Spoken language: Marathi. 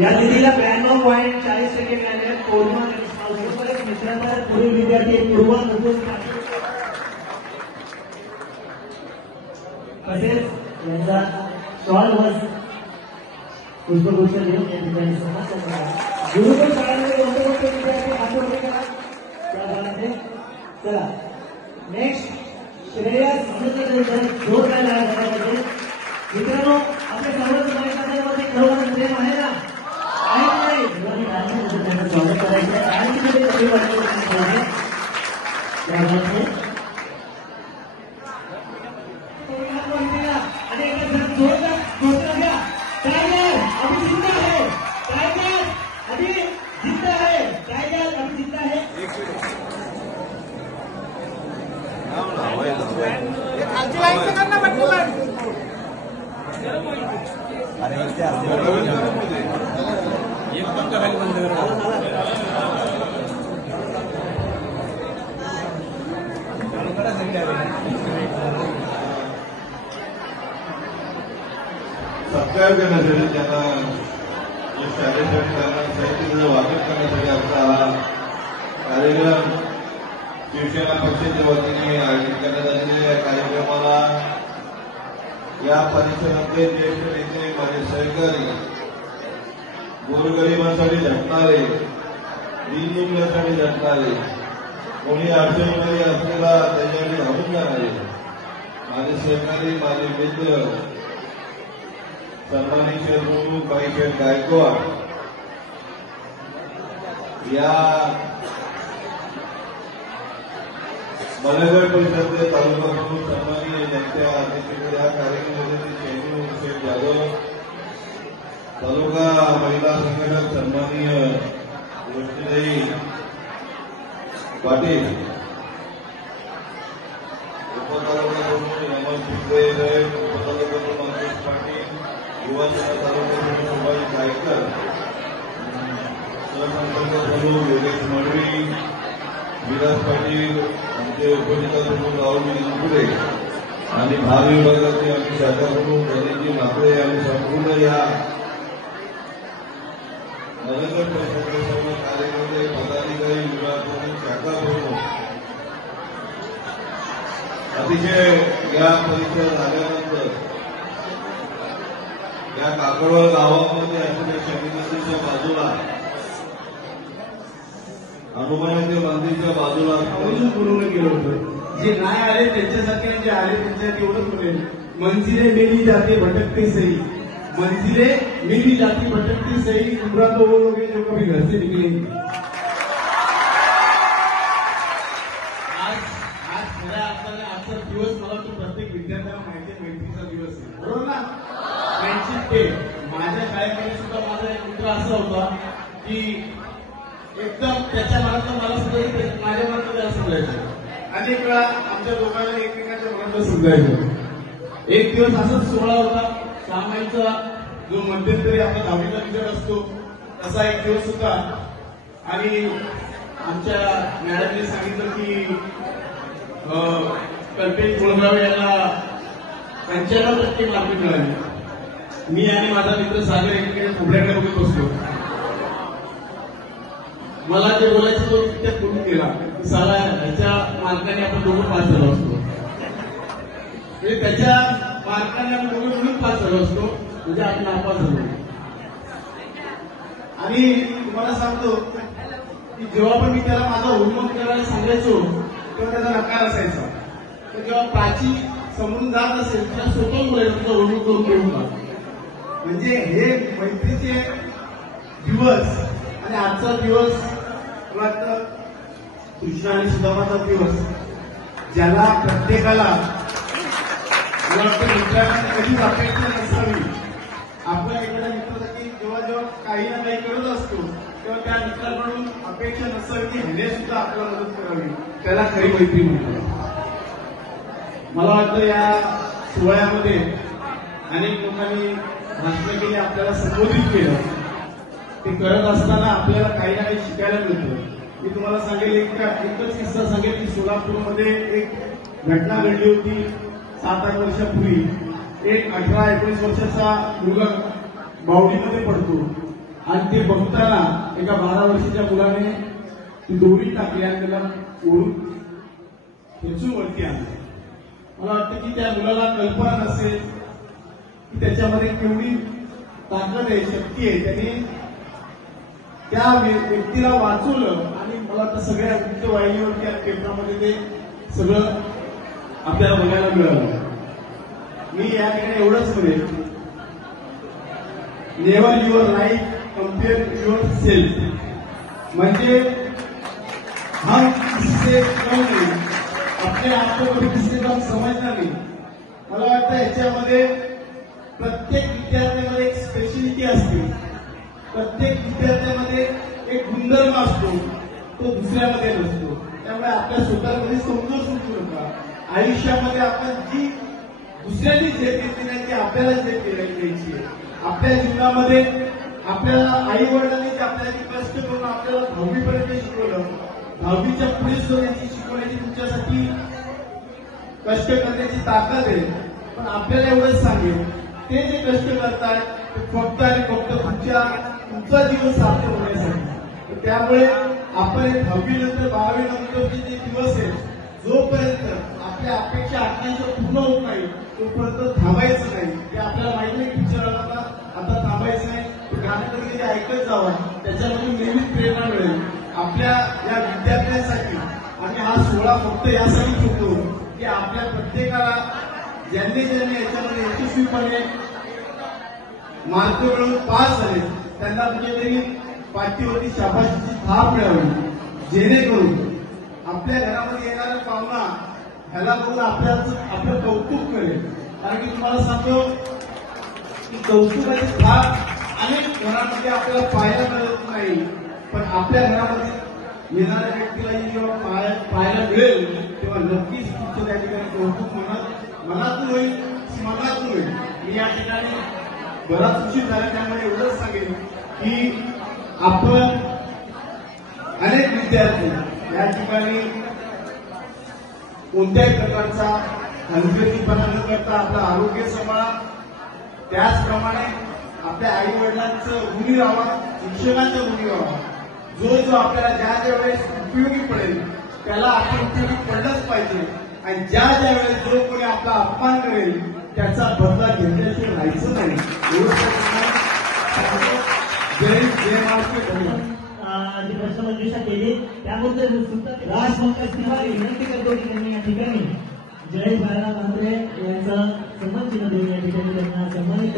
या दिदीला 92.40% मिळाले. पूर्ण मित्रांवर पुढील विद्यार्थी पूर्व तसेच यांचा शॉल व पुष्पगुच्छ देऊन या ठिकाणी समाज गुरुकुल शाळेमध्ये मोठे विद्यार्थी आठवडे करा. त्याप्रमाणे चला नेक्स्ट श्रेयस जोरदार लागला पाहिजे. मित्रांनो आपल्या सर्व समाजामध्ये खरोखर प्रेम आहे ना? आहे नाही? त्यांचं स्वागत करायचं आणि तिथे कधी वाटतं त्यामध्ये सत्कार करण्यासाठी त्यांना शाळेसाठी त्यांना साहित्याचं वाटप करण्यासाठी आमचा हा कार्यक्रम शिवसेना पक्षाच्या वतीने आयोजित करण्यात आलेल्या या कार्यक्रमाला या परिसरातले ज्येष्ठ नेते माझे सहकारी गोरगरिबांसाठी झटणारे दीनदुबळ्यासाठी झटणारे कोणी अडचणीमध्ये असलेला त्याच्याकडे धावून जाणारे माझे सहकारी माझे मित्र सन्मानित प्रमुख भाईशेठ गायकवाड या मलेगड परिसरातले तालुका प्रमुख सन्माननीय नेत्या अध्यक्षकडे या कार्यक्रमामध्ये शेखू शेख जाधव तालुका महिला संघटक सन्माननीय गोष्टीताई पाटील उपतालुका प्रमुख रमेश पिंपळे साहेब उपतालुका प्रमुख अंकुश पाटील युवासेना तालुका प्रमुख सुभाष गायकर सहसंपर्क प्रमुख योगेश मडवी विलास पाटील आमचे उपजिल्हा प्रमुख राहुल नागपुरे आणि भावी विभागाचे आम्ही शाखा प्रमुख गणेशजी माकडे आणि संपूर्ण या नगरगड परिषदेचे सर्व कार्यकर्ते पदाधिकारी विभाग प्रमुख शाखा प्रमुख अतिशय या परिसरात आल्यानंतर या काकडवळ गावामध्ये असलेल्या शनी नदीच्या बाजूला हनुमानाच्या मंदिरच्या बाजूला आवर्जून पूर्ण केलं होतं. जे नाही आले त्यांच्यासाठी जे आले त्यांच्यासाठी एवढंच बोलेल. मंजिले मेली जाते भटकते सही, मंजिले मेली जाती भटकती सही, तुमरा तो वो लोग जो कभी घर से निकले. आज खऱ्या अर्थाने आजचा दिवस मला तो प्रत्येक विद्यार्थ्याला माहिती आहे मैत्रीचा दिवस आहे, बरोबर ना? Friendship day. माझ्या शाळेमध्ये सुद्धा माझा एक मित्र असा होता की एकदम त्याच्या मनातलं मला सुद्धा माझ्या मनातलं त्याला समजायचं. अनेक वेळा आमच्या दोघांना एकमेकांच्या मनातलं समजायचं. एक दिवस असंच सोहळा होता. 6 माईलचा जो मध्यंतरी आपला 10वीचा रिझल्ट असतो तसा एक दिवस होता आणि आमच्या मॅडमने सांगितलं की कल्पेश गोळगाव यांना 95% मार्क मिळाले. मी आणि माझा मित्र सागर एकमेकांच्या खोबऱ्याकडे बघत बसलो. मला जे बोलायचं तो तिथे बोलून गेला. साला ह्याच्या मार्काने आपण दोघं पास झालो असतो, म्हणजे त्याच्या मार्काने आपण दोघं मिळून पास झालो असतो, म्हणजे आपण नापास झालो. आणि तुम्हाला सांगतो की जेव्हा पण मी त्याला माझा होमवर्क करायला सांगायचो तेव्हा त्याचा नकार असायचा. तर जेव्हा प्राची समोरून जात असेल त्याला स्वतः बोलायचं तुझा होमवर्क करून देऊ का. म्हणजे हे मैत्रीचे दिवस आणि आजचा दिवस वाटतं कृष्ण आणि सुदामाचा दिवस, ज्याला प्रत्येकाला मित्रांना कधीच अपेक्षा नसावी. आपल्या एखाद्या मित्रासाठी जेव्हा जेव्हा काही ना काही करत असतो तेव्हा त्या मित्राकडून अपेक्षा नसावी की ह्याने सुद्धा आपल्याला मदत करावी, त्याला खरी मैत्री म्हणतात. मला वाटतं या सोहळ्यामध्ये अनेक लोकांनी भाषण केली, आपल्याला संबोधित केलं. ते करत असताना आपल्याला काही ना काही शिकायला मिळतं. मी तुम्हाला सांगेल एकच किस्सा सांगेल की सोलापूरमध्ये एक घटना घडली होती 7-8 वर्षापूर्वी. एक 18-19 वर्षाचा मुलगा बावडीमध्ये पडतो आणि ते बघताना एका 12 वर्षाच्या मुलाने ती दोरी टाकली आणि त्याला ओढून खेचून वरती आणलं. मला वाटतं की त्या मुलाला कल्पना नसेल की त्याच्यामध्ये केवढी ताकद आहे, शक्ती आहे. त्याने त्या व्यक्तीला वाचवलं आणि मला वाटतं सगळ्या वृत्तवाहिनीवरती आणि पेपरामध्ये ते सगळं आपल्याला बघायला मिळालं. मी या ठिकाणी एवढंच म्हणेन, never your life compare your self. म्हणजे हम किससे कम नहीं, अपने आप को कभी किससे कम समझना नहीं. मला वाटतं याच्यामध्ये प्रत्येक विद्यार्थ्यामध्ये एक स्पेशलिटी असते, प्रत्येक विद्यार्थ्यामध्ये एक गुणधर्म असतो, तो दुसऱ्यामध्ये नसतो. त्यामुळे आपल्या स्वतःमध्ये समजून सुटू नका. आयुष्यामध्ये आपण जी दुसऱ्यांनी झेप घेतली नाही ती आपल्याला झेप घ्यायची आहे. आपल्या जीवनामध्ये आपल्याला आई वडिलांनी आपल्याला कष्ट करून आपल्याला 10वी पर्यंत शिकवलं, 10वीच्या पुढे शिकवण्याची तुमच्यासाठी कष्ट करण्याची ताकद आहे. पण आपल्याला एवढंच सांगेल, ते जे कष्ट करताय ते फक्त आणि फक्त तुमचा जीवन सार्थ होण्यासाठी. त्यामुळे आपण 10वी नंतर 12वी नंतरचे जे दिवस आहेत, जोपर्यंत आपल्या अपेक्षा आकांक्षा पूर्ण होत नाही तोपर्यंत थांबायचं नाही. ते आपल्याला माहिती नाही पिक्चराला आता थांबायचं नाही. गाणं कधी ऐकत जावं, त्याच्यामधून नेहमीच प्रेरणा मिळेल. आपल्या या विद्यार्थ्यांसाठी आम्ही हा सोहळा फक्त यासाठी ठेवतो की आपल्या प्रत्येकाला ज्यांनी याच्यामध्ये यशस्वीपणे मार्क मिळवून पास झाले त्यांना कुठेतरी पाठीवरती शाबासकीची थाप मिळावी, जेणेकरून आपल्या घरामध्ये येणारा पाहुणा ह्याला बघून आपलं कौतुक करेल. कारण की तुम्हाला सांगतो की कौतुकाची थाप अनेक घरामध्ये आपल्याला पाहायला मिळत नाही, पण आपल्या घरामध्ये येणाऱ्या व्यक्तीला जेव्हा पाहायला मिळेल तेव्हा नक्कीच तुमचं त्या ठिकाणी कौतुक मनातून होईल, स्मरणातून होईल. मी या ठिकाणी बराच उशीर झाला, त्यामुळे एवढंच सांगेन की आपण अनेक विद्यार्थी या ठिकाणी कोणत्याही प्रकारचा हलगर्जीपणा न करता आपलं आरोग्य सांभाळा. त्याचप्रमाणे आपल्या आई वडिलांचं ऋणी राहावा, शिक्षकांचं ऋणी राहावा. जो आपल्याला ज्या वेळेस उपयोगी पडेल त्याला आपण उपयोगी पडलंच पाहिजे. आणि ज्या वेळेस जो कोणी आपला अपमान करेल त्याचा बदला घेतल्याशिवाय राहायचं नाही. जय महाराष्ट्र. धन्यवाद. जी प्रश्नमंजुषा केली त्याबद्दल सुद्धा राजपंचायतीला विनंती करतो की त्यांनी या ठिकाणी जयेश भाईराव मात्रे यांचा सन्मान चिन्ह देऊन या ठिकाणी त्यांना सन्मानित